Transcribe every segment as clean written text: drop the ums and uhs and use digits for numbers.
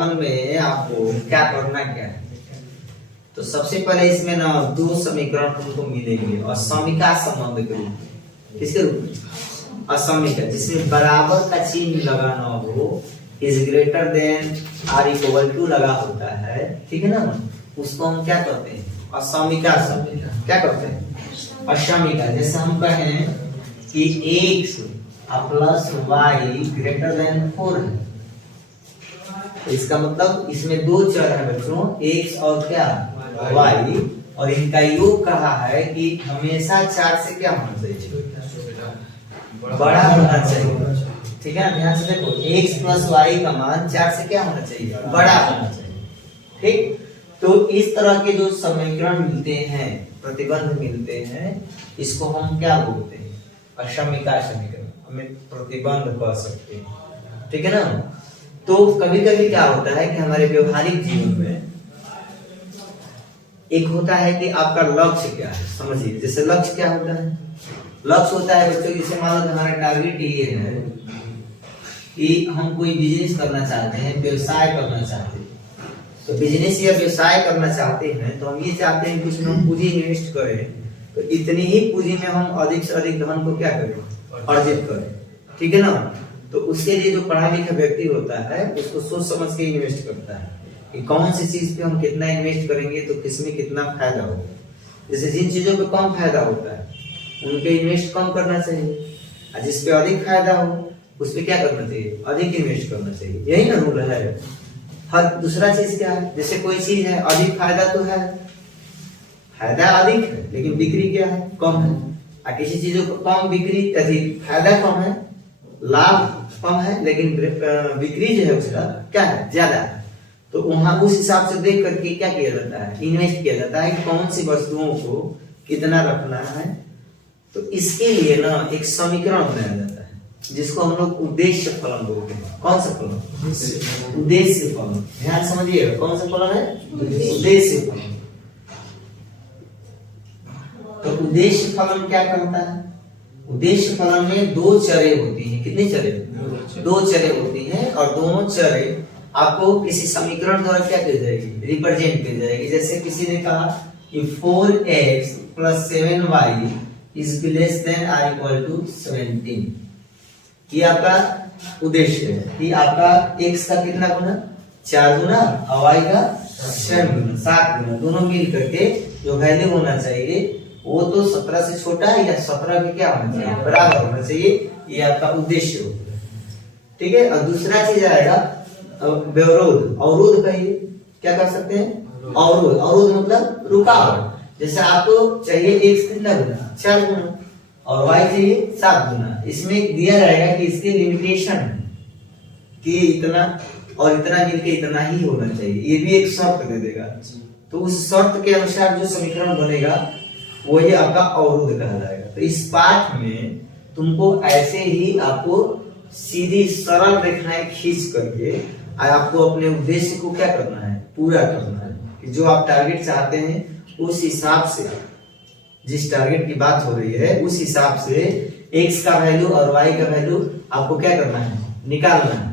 उदाहरण में आपको क्या करना क्या है, तो सबसे पहले इसमें ना दो समीकरण तुमको मिलेंगे असमीका संबंध के रूप में। किसके रूप में? असमीका, जिसमें बराबर का चिन्ह लगाना हो, is greater than or equal to लगा होता है, ठीक है ना, उसको हम क्या करते हैं? असमीका। क्या करते हैं? असमीका। जैसे हम कहें कि x plus y greater than 4 है, इसका मतलब इसमें दो चर है बच्चों, x और क्या y, और इनका योग कहा है कि हमेशा 4 से क्या होना चाहिए? बड़ा होना चाहिए। ठीक है, ध्यान से देखो, x प्लस वाई का मान 4 से क्या होना चाहिए? बड़ा होना चाहिए। ठीक, तो इस तरह के जो समीकरण मिलते हैं, प्रतिबंध मिलते हैं, इसको हम क्या बोलते हैं? असमीका समीकरण, हमें प्रतिबंध कह सकते हैं। ठीक है ना। तो कभी कभी क्या होता है कि हमारे व्यवहारिक जीवन में एक होता है कि आपका लक्ष्य क्या है, समझिए। जैसे लक्ष्य क्या होता है? लक्ष्य होता है बच्चों, जैसे मान लो हमारा टारगेट ये है कि हम कोई बिजनेस करना चाहते हैं, व्यवसाय करना चाहते हैं। तो बिजनेस या व्यवसाय करना चाहते हैं तो हम ये चाहते हैं कि उसमें हम पूंजी इन्वेस्ट करें, तो इतनी ही पूंजी में हम अधिक से अधिक धन को क्या करें? अर्जित करें। ठीक है ना। तो उसके लिए जो पढ़ा लिखा व्यक्ति होता है उसको सोच समझ के इन्वेस्ट करता है कि कौन सी चीज पे हम कितना इन्वेस्ट करेंगे तो किसमें कितना फायदा होगा। जैसे जिन चीजों पे कम फायदा होता है उनके इन्वेस्ट कम करना चाहिए, और जिस पे अधिक फायदा हो उस पे क्या करना चाहिए? अधिक इन्वेस्ट करना चाहिए। यही ना रूल है। हर दूसरा चीज क्या है? जैसे कोई चीज है, अधिक फायदा तो है, फायदा अधिक है, लेकिन बिक्री क्या है? कम है। और किसी चीजों को कम बिक्री, अधिक फायदा कम है, लाभ कम है, लेकिन बिक्री जो है उसका क्या है? ज्यादा है। तो वहां उस हिसाब से देख करके क्या किया जाता है? इन्वेस्ट किया जाता है कि कौन सी वस्तुओं को कितना रखना है। तो इसके लिए ना एक समीकरण बनाया जाता है जिसको हम लोग उद्देश्य फलन बोलते हैं। कौन सा फलन? उद्देश्य फलन। ध्यान समझिएगा, कौन सा फलन है? उद्देश्य फलन। तो उद्देश्य फलन क्या करता है? उद्देश्य फलन में दो चरें होती हैं। कितनी चरें? दो चरें होती हैं, और दोनों चरें आपको किसी समीकरण द्वारा क्या की जाएगी? रिप्रेजेंट की जाएगी। जैसे किसी ने कहा कि 4x plus 7y is less than or equal to 17। ये आपका उद्देश्य है कि आपका x का कितना गुना? 4 गुना, और y का 7 गुना, 7 गुना, दोनों मिल करके जो वैल्यू होना चाहिए वो तो 17 से छोटा है या 17 के क्या होना चाहिए? बराबर होना चाहिए। ये आपका उद्देश्य होगा। ठीक है। और दूसरा चीज आएगा व्यवरोध। अवरोध कहिए, क्या कर सकते हैं? अवरोध। अवरोध मतलब रुकावट। जैसे आपको चाहिए x कितना गुना? 4 गुना, और y चाहिए 7 गुना। इसमें दिया रहेगा कि इसके लिमिटेशन कि इतना और इतना मिलके इतना ही होना चाहिए, ये भी एक शर्त दे देगा। तो उस शर्त के अनुसार जो समीकरण बनेगा वही आपका अवरोध कहलाएगा। तो इस पाठ में तुमको ऐसे ही आपको सीधी सरल रेखाएं खींच करके आपको अपने उद्देश्य को क्या करना है? पूरा करना है। कि जो आप टारगेट चाहते हैं उस हिसाब से, जिस टारगेट की बात हो रही है उस हिसाब से x का वैल्यू और y का वैल्यू आपको क्या करना है? निकालना है।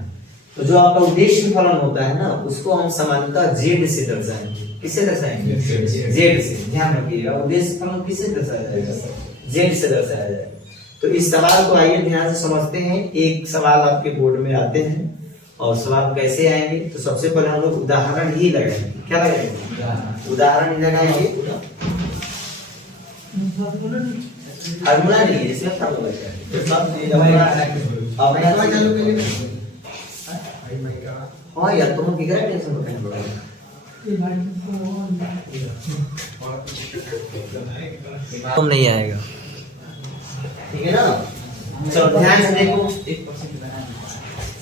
तो जो आपका उद्देश्य फलन होता है ना, उसको हम सामान्यतः z से दर्शाएंगे। किससे दर्शाएंगे? z से। ध्यान रखिएगा, उद्देश्य फलन किससे दर्शाया जाएगा? z से दर्शाया जाएगा। तो इस सवाल को आइए ध्यान से समझते हैं। एक सवाल आपके बोर्ड में आते हैं, और सवाल कैसे आएंगे? तो सबसे पहले हम लोग उदाहरण ही लगाएंगे। क्या लगाएंगे? उदाहरण ही लगाएंगे। फार्मूला नहीं है इसमें, फार्मूला क्या है? तो सब हाँ यार, तुम बिगड़ा टेंशन में कहीं पड़ा तुम नहीं आएगा। ठीक है ना। चलो ध्यान से देखो,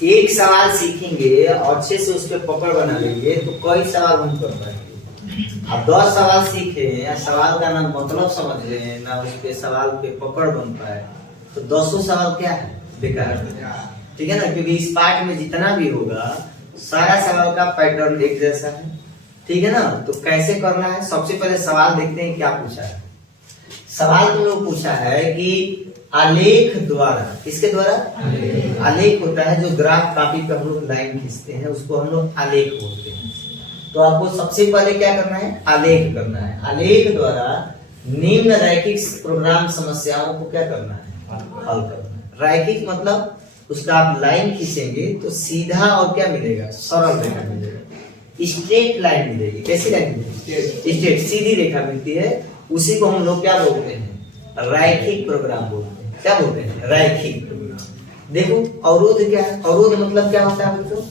एक सवाल सीखेंगे और अच्छे से उस पर पकड़ बना लेंगे तो कई सवाल हम कर पाएंगे। अब 10 सवाल सीखे या सवाल का ना मतलब समझ लें ना उसके सवाल पे पकड़ बन पाए तो 200 सवाल क्या है? बेकार। ठीक है ना। क्योंकि इस पाठ में जितना भी होगा सारा सवाल का पैटर्न एक जैसा है। ठीक है ना। तो कैसे करना है? सबसे पहले सवाल देखते हैं क्या पूछा है। सवाल तुम लोग पूछा है कि आलेख द्वारा, किसके द्वारा? आलेख होता है जो ग्राफ कापी पे हम लोग लाइन खींचते हैं, उसको हम लोग आलेख बोलते हैं। तो आपको सबसे पहले क्या करना है? आलेख करना है। आलेख द्वारा निम्न रैखिक प्रोग्राम समस्याओं को क्या करना है? हल करना है। रैखिक मतलब उसका आप लाइन खींचेंगे तो सीधा और क्या मिलेगा? सरल रेखा मिलेगा, स्ट्रेट लाइन मिलेगी। कैसी लाइन मिलेगी? स्ट्रेट, सीधी रेखा मिलती है। उसी को हम लोग क्या बोलते हैं? रैखिक प्रोग्राम बोलते हैं। क्या बोलते हैं? रैखिक प्रोग्राम। देखो अवरोध क्या है? अवरोध मतलब क्या होता है बच्चों?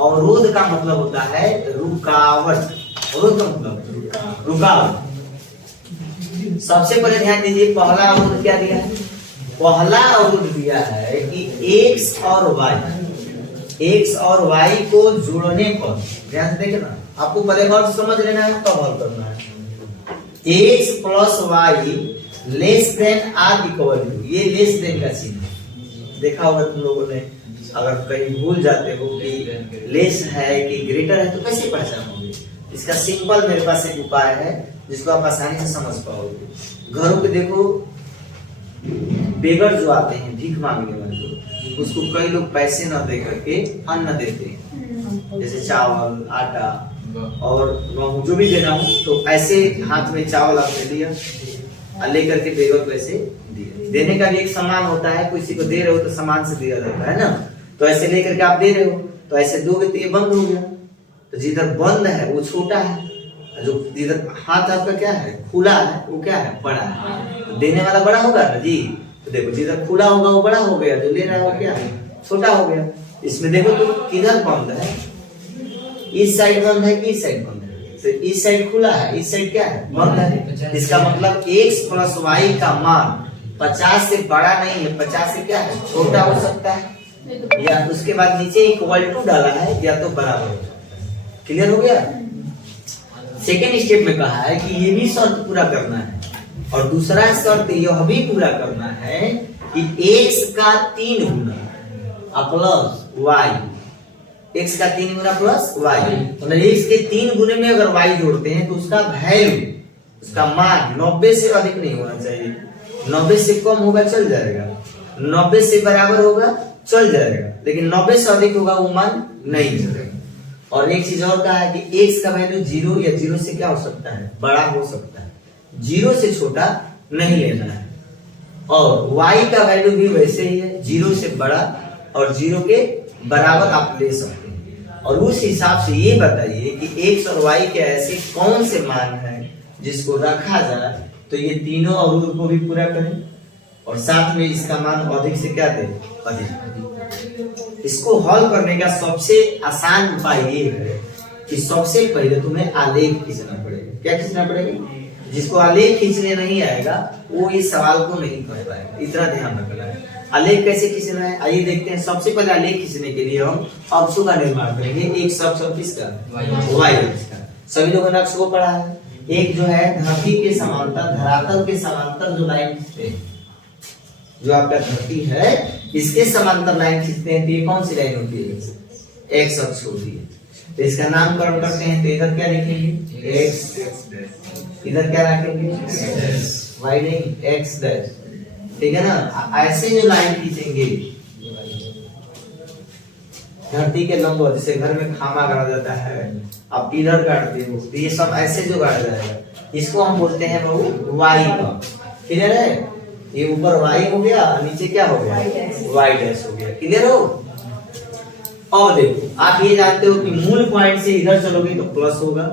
अवरोध का मतलब होता है रुकावट। अवरोध का मतलब रुकावट। सबसे पहले ध्यान दीजिए, पहला अवरोध क्या दिया है? पहला अवरोध दिया है कि x और y को जोड़ने पर, ध्यान से देखे ना, आपको पहले अर्थ समझ लेना है तब हल करना है। x plus y less than or equal to, ये लेस देन का चिन्ह देखा होगा तुम लोगों ने। अगर कहीं भूल जाते हो कि लेस है कि ग्रेटर है तो कैसे पहचानोगे? इसका सिंपल मेरे पास एक उपाय है जिसको आप आसानी से समझ पाओगे। घरों पे देखो, बेगर जो आते हैं, भीख मांगने वाले, उसको कई लोग पैसे न दे करके अन्न देते हैं, जैसे चावल, आटा और गेहूं, जो भी देना हो। तो ऐसे हाथ में चावल आपने दिया और लेकर के बेगर को ऐसे दिया। देने का भी एक सम्मान होता है, किसी को दे रहे हो तो सम्मान से दिया जाता है ना। तो ऐसे लेकर के आप दे रहे हो, तो ऐसे दोगे तो ये बंद हो गया। तो जिधर बंद है वो छोटा है, जो जिधर हाथ आपका क्या है? खुला है, वो क्या है? बड़ा है। तो देने वाला बड़ा होगा ना जी। तो देखो जिधर खुला होगा वो बड़ा हो गया, जो ले रहा है वो क्या है? छोटा हो गया। इसमें देखो तो किधर बंद है? इस साइड बंद है कि इस साइड बंद है? तो इस साइड खुला है, इस साइड क्या है? बंद है। इसका मतलब x प्लस वाई का मान 50 से बड़ा नहीं है, 50 से क्या है? छोटा हो सकता है, या उसके बाद नीचे इक्वल टू डाला है, या तो बराबर हो सकता है। क्लियर हो गया? सेकेंड स्टेप में कहा है कि ये भी शर्त पूरा करना है, और दूसरा शर्त यह भी पूरा करना है कि x का 3 गुना प्लस y, x का 3 गुना प्लस y, मतलब x के 3 गुने में अगर y जोड़ते हैं तो उसका वैल्यू, उसका मान 90 से अधिक नहीं होना चाहिए। 90 से कम होगा चल जाएगा, 90 से बराबर होगा चल जाएगा, लेकिन 90 से अधिक होगा वो मान नहीं चलेगा। और एक चीज और कहा है कि x का वैल्यू 0 या 0 से क्या हो सकता है? बड़ा हो सकता है, 0 से छोटा नहीं लेना है। और y का वैल्यू भी वैसे ही है, 0 से बड़ा और 0 के बराबर आप ले सकते हैं। और उस हिसाब से ये बताइए कि x और y के ऐसे कौन से मान हैं जिसको रखा जाए तो ये तीनों अवरोध को भी पूरा करें और साथ में इसका मान अधिक से क्या दे? अधिक। इसको हल करने का सबसे आसान उपाय ये है कि सबसे पहले तुम्हें आलेख खींचना पड़ेगा। क्या खींचना पड़ेगा? जिसको आलेख खींचने नहीं आएगा वो इस सवाल को नहीं कर पाएगा, इतना ध्यान रखना है। आलेख कैसे खींचना है आइए देखते हैं। सबसे पहले आलेख खींचने के लिए हम अक्षों का निर्माण करेंगे। एक सब किसका? वाई अक्ष का। सभी लोगों ने अक्ष को पढ़ा है। एक जो है धरती के समांतर, धरातल के समांतर जो लाइन खींचते हैं, जो आपका धरती है इसके समांतर लाइन खींचते हैं तो ये कौन सी लाइन होती है? एक्स अक्ष होती है। तो इसका नामकरण करते हैं तो इधर क्या लिखेंगे? एक्स, इधर क्या रखेंगे? वाई नहीं, एक्स डैश, ठीक है ना। ऐसे जो लाइन खींचेंगे धरती के लंबवत, जैसे घर में खामा गाड़ा जाता है, आप पिलर गाड़ते हो, तो ये सब ऐसे जो गाड़ा जाएगा इसको हम बोलते हैं बाबू वाई का। क्लियर है? ये ऊपर वाई हो गया, नीचे क्या हो गया? वाई डैश हो गया। क्लियर हो? और देखो आप ये जानते हो कि मूल पॉइंट से इधर चलोगे तो प्लस होगा,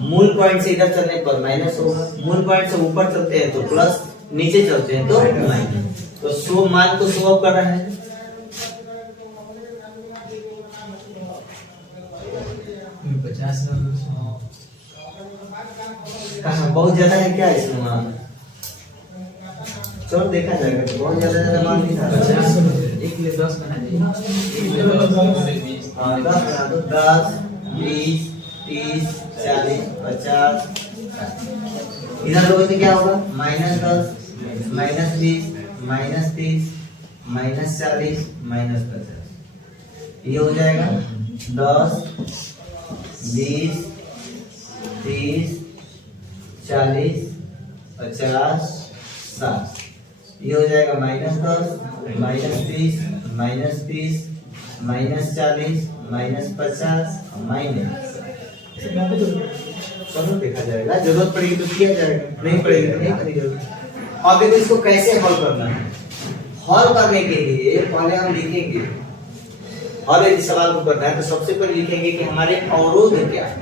मूल पॉइंट से इधर चलने पर माइनस होगा, मूल पॉइंट से ऊपर चलते हैं तो प्लस, नीचे चलते हैं तो माइनस। तो शो मान को शो ऑफ कर रहा है। बहुत ज्यादा है क्या इसमें मान? चलो देखा जाएगा, बहुत ज्यादा मान नहीं था। 1 ले 10 बना दे। 10, 20, 30, 40, 50। इधर लोगों से क्या होगा? -10, -20, -30, -40, -50। ये हो जाएगा 10, 20, 30, 40, 50, 7, ये हो जाएगा -10, -30, -30, -40, -50, माइनस चलो देखा जाएगा, जरूरत पड़ेगी तो किया जाएगा, नहीं पड़ेगी तो नहीं करेगा। अब देखो इसको कैसे हल करना है। हल करने के लिए पहले हम लिखेंगे, और यदि सवाल को करना है तो सबसे पहले लिखेंगे कि हमारे अवरोध क्या है।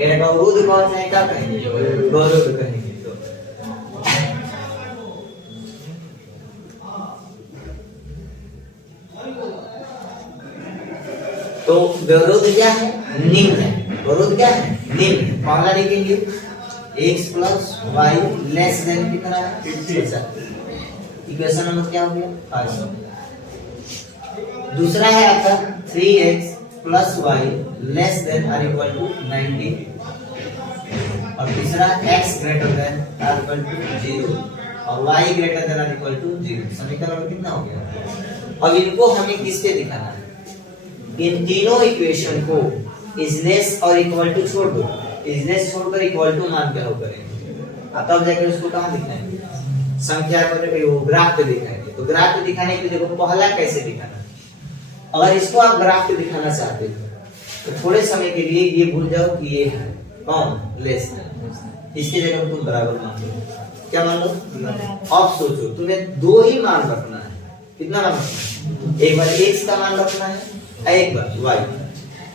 यानी अवरोध कौन सा है, क्या कहेंगे, अवरोध कहेंगे। तो विरोध क्या है, निम्न है। विरोध क्या है, निम्न है। पहला लिखेंगे x plus y less than कितना है, इक्वेशन नंबर क्या हो गया, 5। दूसरा है आपका 3x plus y less than और इक्वल टू 90, और तीसरा x ग्रेटर देन और इक्वल टू 0 और y ग्रेटर देन और इक्वल टू 0। समीकरण कितना हो गया। अब इनको हमें किस पे दिखाना है, इन तीनों इक्वेशन को इजनेस और इक्वल टू छोड़ दो, इजनेस छोड़कर इक्वल टू मान के हल करेंगे। तब जाकर उसको कहां दिखाएंगे, संख्या पर वो ग्राफ पे दिखाएंगे। तो ग्राफ पे दिखाने के लिए देखो पहला कैसे दिखाना है। अगर इसको आप ग्राफ पे दिखाना चाहते हो तो थोड़े समय के लिए ये भूल जाओ कि ये है कौन, लेस देन, इसकी जगह तुम बराबर मान लो। क्या मान लो, अब सोचो तुम्हें दो ही मान रखना है। कितना मान रखना है, एक बार x का मान रखना है, एक बार y।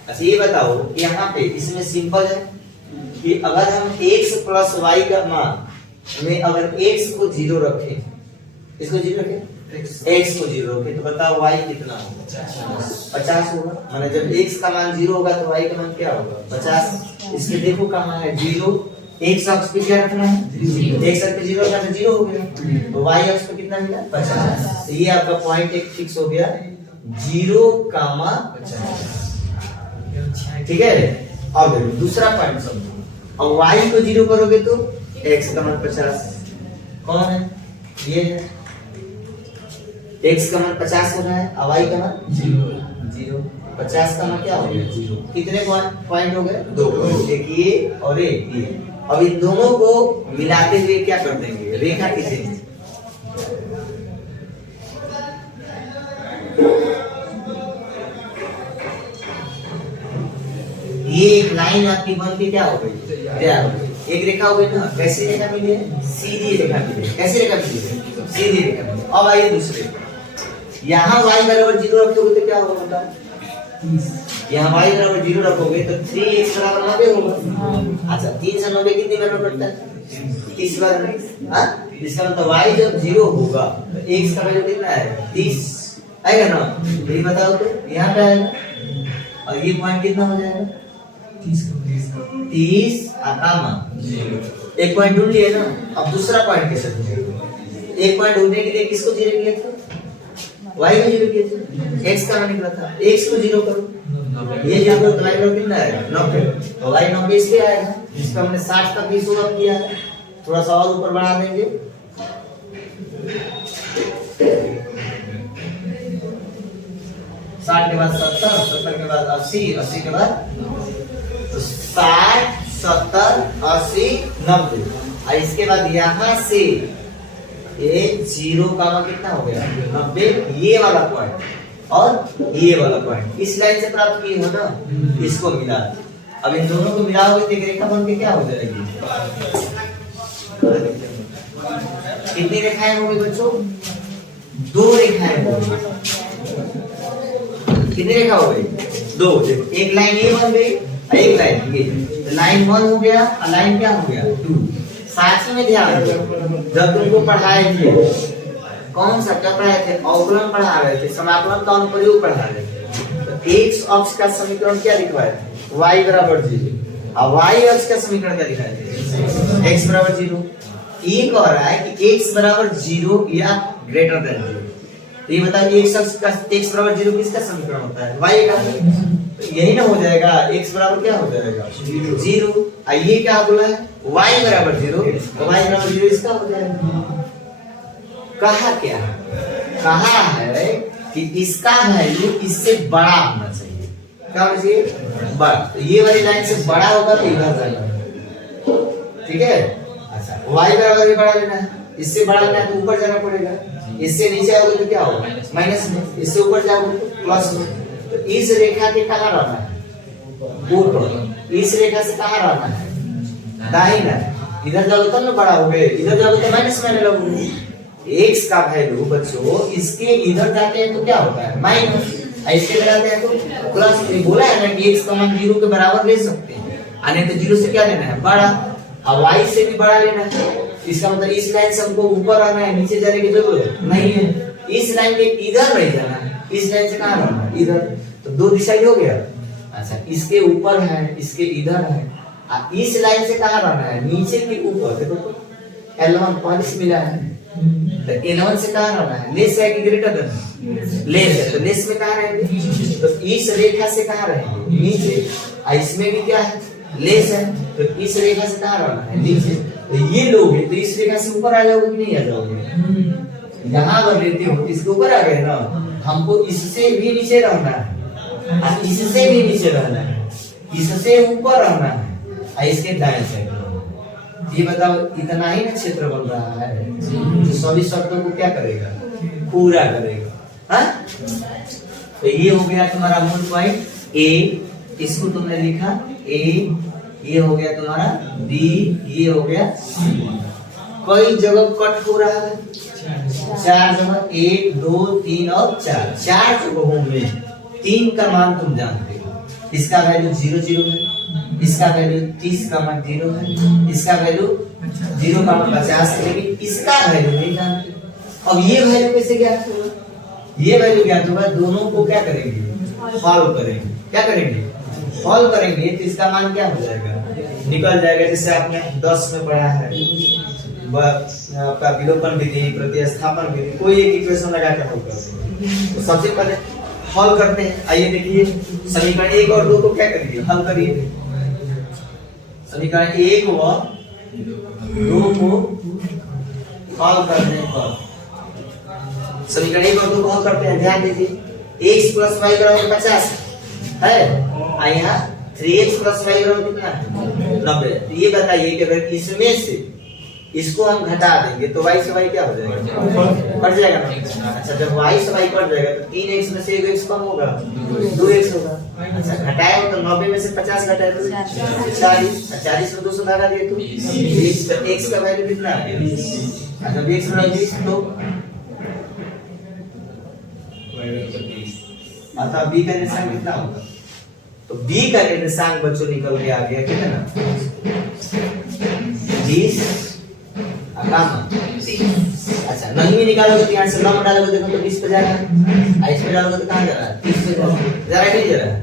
अच्छा ये बताओ कि यहाँ पे इसमें सिंपल है कि अगर हम x प्लस y का मान में अगर x को 0 रखें, इसको 0 रखें, x को 0 रखें, तो बताओ y कितना होगा, 50 होगा। माने जब x का मान 0 होगा तो y का मान क्या होगा, 50। इसके देखो कहाँ है 0, x अक्ष पे क्या रखना है, x अक्ष पे 0 रखना है, 0 हो गया। तो y अक्ष पे कितना मिला, 50। तो ये आपका पॉइंट एक फिक्स हो गया, 0,50। ठीक है। अब देखो दूसरा पॉइंट समझो। अब y को 0 करोगे तो x का मान 50 कौन है, ये है। x का मान 50 हो रहा है और y का मान 0। 50 का मान क्या हो गया, 0। कितने पॉइंट हो गए, 2। एक ये और एक ये। अब इन दोनों को मिलाते हुए क्या कर देंगे, रेखा खींचेंगे। ये एक लाइन आपकी बन के क्या हो गई, तैयार हो गई। एक रेखा हो गई ना, कैसी रेखा मिली है, सीधी रेखा मिली है। कैसी रेखा मिली है, सीधी रेखा मिली है। अब आइए दूसरे, यहाँ y बराबर 0 रखोगे तो क्या होगा बताओ, यहाँ y बराबर 0 रखोगे तो 3x बराबर 90 होगा। अच्छा 3 से 90 कितनी बार में कटता है, 30 बार में। इसका मतलब y जब 0 होगा तो x का वैल्यू कितना है, 30 आएगा ना। ये बताओ तो यहाँ पे आएगा, और ये पॉइंट कितना हो जाएगा, 30 आकामा 1 पॉइंट ढूंढ लिए ना। अब दूसरा पॉइंट कैसे ढूंढेंगे, एक पॉइंट ढूंढने के लिए किसको 0 किया था, y को 0 किया था, x का मान निकला था, x को 0 करो, ये 0 करो तो y का कितना आएगा, 90। तो y 90 इसलिए आएगा, इसका हमने 60 का 20 ओवर किया है। थोड़ा सा और ऊपर बढ़ा देंगे, 60 के बाद 70, 70 के बाद 80, 80 के बाद 60, 70, 80, 90। और इसके बाद यहाँ से ये 0 का कितना हो गया, 90। ये वाला पॉइंट और ये वाला पॉइंट इस लाइन से प्राप्त किए हो ना, इसको मिला। अब इन दोनों को मिलाओगे तो एक रेखा बन के क्या हो जाएगी, कितनी रेखाएं होंगी बच्चों, 2 रेखाएं होंगी। कितनी रेखा हो गई, 2। देखो एक लाइन ये बन गई, एक लाइन ये, लाइन 1 हो गया और लाइन क्या हो गया, 2। साथ में ध्यान दो, जब तुमको पढ़ाए थे, कौन सा क्या पढ़ाए थे, अवकलन पढ़ा रहे थे, समाकलन का अनुप्रयोग पढ़ा रहे थे। तो x अक्ष का समीकरण क्या लिखवाए थे, y बराबर 0, और y अक्ष का समीकरण क्या लिखाए थे, x बराबर 0। ये कह रहा है कि x बराबर 0 या ग्रेटर देन 0। तो ये बताओ x अक्ष का x बराबर 0 किसका समीकरण होता है, y का। तो यही ना हो जाएगा, x बराबर क्या हो जाएगा, 0। ये क्या बोला है, y बराबर 0, तो y बराबर 0 इसका हो जाएगा। कहा क्या है, कहा है कि इसका वैल्यू इससे बड़ा होना चाहिए। क्या होना चाहिए, बड़ा। तो ये वाली लाइन से बड़ा होगा तो इधर जाएगा, ठीक है। अच्छा y बराबर भी बड़ा लेना है, इससे बड़ा लेना है तो ऊपर जाना पड़ेगा, इससे नीचे आओगे तो क्या होगा माइनस में, इससे ऊपर जाओगे तो प्लस में। तो इस रेखा के कहाँ रहना है ऊपर, इस रेखा से कहाँ रहना है दाहिना। इधर जाओगे तब ना बड़ा होगे, इधर जाओगे तो माइनस में आने लगोगे। x का वैल्यू बच्चों इसके इधर जाते हैं तो क्या होता है माइनस, इसके इधर आते हैं तो प्लस। बोला है ना कि x का मान 0 के बराबर ले सकते हैं, यानी तो 0 से क्या लेना है बड़ा, और y से भी बड़ा लेना है। इसका मतलब इस लाइन से हमको ऊपर आना है, नीचे जाने की जरूरत नहीं है। इस लाइन के इधर नहीं जाना है, इस लाइन से कहाँ रहना है इधर, तो दो दिशा हो गया। अच्छा इसके ऊपर है, इसके इधर है, इस लाइन से कहाँ रहना है नीचे के ऊपर। देखो L1 पॉइंट मिला है, तो L1 से कहाँ रहना है लेस है कि ग्रेटर देन लेस है, तो लेस में कहाँ रहेंगे, तो इस रेखा से कहाँ रहेंगे नीचे, इसमें भी क्या है लेस है, तो इस रेखा से कहाँ रहना है नीचे। तो ये लोग तो इस रेखा से ऊपर आ जाओगे कि नहीं आ जाओगे, यहाँ अगर लेते हो इसके ऊपर आ गए ना, हमको इससे भी नीचे रहना है, इससे भी नीचे रहना है, इससे ऊपर रहना है, इसके दाएं साइड। ये बताओ इतना ही ना क्षेत्र बन रहा है जो सभी शर्तों को क्या करेगा पूरा करेगा। हाँ तो ये हो गया तुम्हारा मूल पॉइंट ए, इसको तुमने लिखा ए, ये हो गया तुम्हारा बी, ये हो गया सी। कई जगह कट हो रहा है, 4 जगह 1 2 3 और 4 जगहों में 3 का मान तुम जानते हो, इसका वैल्यू 0 0 है, इसका वैल्यू 30 का मान 0 है, इसका वैल्यू 0 का मान 50 है, लेकिन इसका वैल्यू नहीं जानते। अब ये वैल्यू कैसे ज्ञात होगा, ये वैल्यू ज्ञात होगा, दोनों को क्या करेंगे सॉल्व करेंगे, क्या करेंगे सॉल्व करेंगे, तो इसका मान क्या हो जाएगा निकल जाएगा। जैसे आपने 10 में पढ़ा है आपका विलोपन विधि, प्रतिस्थापन विधि, कोई एक इक्वेशन लगा के हल करते हैं। तो सबसे पहले हल करते हैं, आइए देखिए समीकरण 1 और 2 को क्या करिए हल करिए। समीकरण 1 व 2 को हल करने पर, समीकरण 1 और 2 को हल करते हैं, ध्यान दीजिए x + y = 50 है, यहाँ 3x + y = कितना है 90। तो ये बताइए कि अगर इसमें से इसको हम घटा देंगे तो y से y क्या हो जाएगा कट जाएगा ना। अच्छा जब y से y कट जाएगा तो 3x में से 1x कम होगा 2x होगा। अच्छा घटाए तो 90 में से 50 घटाए तो 40, 40 में 200 भागा दिए तो 20, तो x का वैल्यू कितना है 20। अच्छा 20 में 20 तो अतः b का निर्देशांक कितना होगा, तो b का निर्देशांक बच्चों निकल के आ गया कितना 20 अच्छा नहीं भी निकालोगे तो यहाँ से 9 डालोगे देखो तो 20 पे जाएगा, इस पे डालोगे तो कहाँ जा रहा है 30 पे जा रहा है नहीं जा रहा है।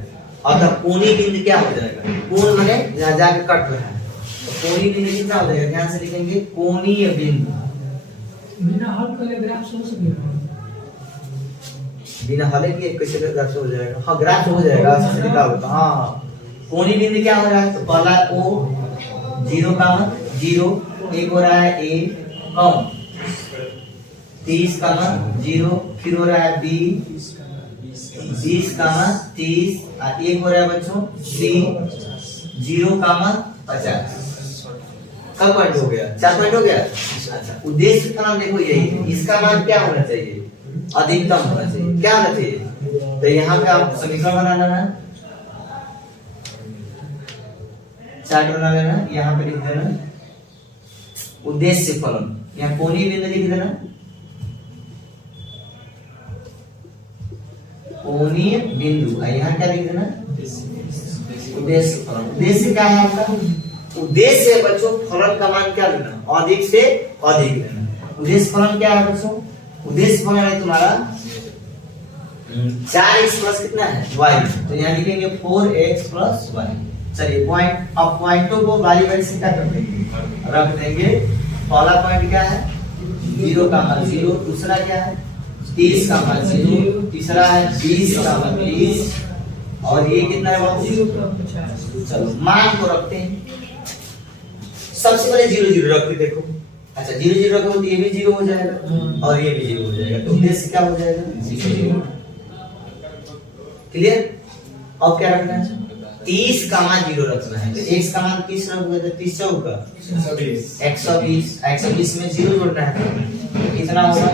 और तब कोणी बिंदु क्या हो जाएगा, कोण माने जहाँ जाके कट रहा है, तो कोणी बिंदु कितना हो जाएगा ध्यान से लिखेंगे कोणीय बिंदु। बिना हल करे ग्राफ सोच सकते बिना हल के कैसे ग्राफ हो जाएगा, हाँ ग्राफ हो जाएगा ऐसे लिखा होगा। हाँ कोणी बिंदु क्या हो रहा है, तो पहला O 0 का 0 एक हो रहा है A कम 30 का 0, फिर हो रहा है B 20 का 30, एक हो रहा है बच्चों C 0 का 50। कब पॉइंट हो गया 4 पॉइंट हो गया। अच्छा उद्देश्य का नाम देखो यही है, इसका मान क्या होना चाहिए अधिकतम होना चाहिए, क्या होना चाहिए। तो यहाँ पे आप समीकरण बना लेना, चार्ट बना लेना, यहाँ पे लिख देना उद्देश्य फलन, यहाँ कोणीय बिंदु लिख देना, कोणीय बिंदु, यहाँ क्या लिख देना उद्देश्य फलन। उद्देश्य क्या है आपका, उद्देश्य है बच्चों फलन का मान क्या लेना अधिक से अधिक लेना। उद्देश्य फलन क्या है बच्चों, उद्देश्य फलन है तुम्हारा 4x प्लस कितना है y, तो यहाँ लिखेंगे 4x + y। चलिए पॉइंट, अब पॉइंटों को बारी बारी से क्या कर देंगे रख देंगे। पहला पॉइंट क्या है 0 का मान 0, दूसरा क्या है 30 का मान 0, तीसरा है 20 का मान 20, और ये कितना है 0 का 50। चलो मान को रखते हैं, सबसे पहले 0 0 रखते देखो। अच्छा 0 0 रखो तो ये भी 0 हो जाएगा और ये भी 0 हो जाएगा, तो उद्देश्य क्या हो जाएगा 0। क्लियर। अब क्या रखना है 30,0 रखना है। तो x का मान 30 रखोगे तो 30 चौका 120 में 0 जोड़ना है। कितना होगा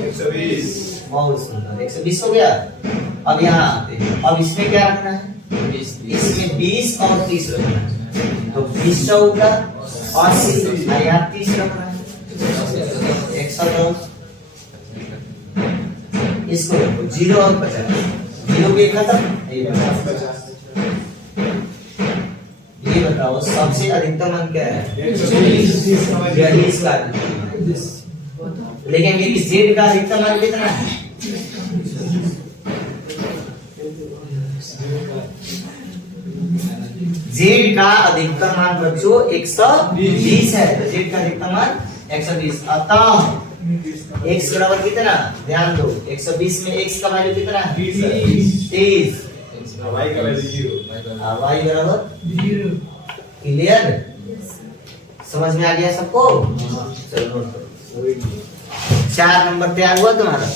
120। बहुत सुंदर 120 हो गया। अब यहाँ आते हैं, अब इसमें क्या रखना है, इसमें 20 और 30 रखना है। तो 20 चौका 80 और यहाँ 30 रखना है 110। इसको रखो 0 और 50, 0 के खत्म। ये बताओ सबसे अधिकतम मान क्या है 42 का अधिकतम मान। लेकिन मेरी जेड का अधिकतम मान कितना है जेड का अधिकतम मान बच्चों 120 है। तो जेड का अधिकतम मान 120। अतः x बराबर कितना, ध्यान दो 120 में x का वैल्यू कितना है 30। y का वैल्यू 0। y बराबर 0। क्लियर, समझ में आ गया सबको। चलो नोट करो। 4 नंबर तैयार हुआ तुम्हारा।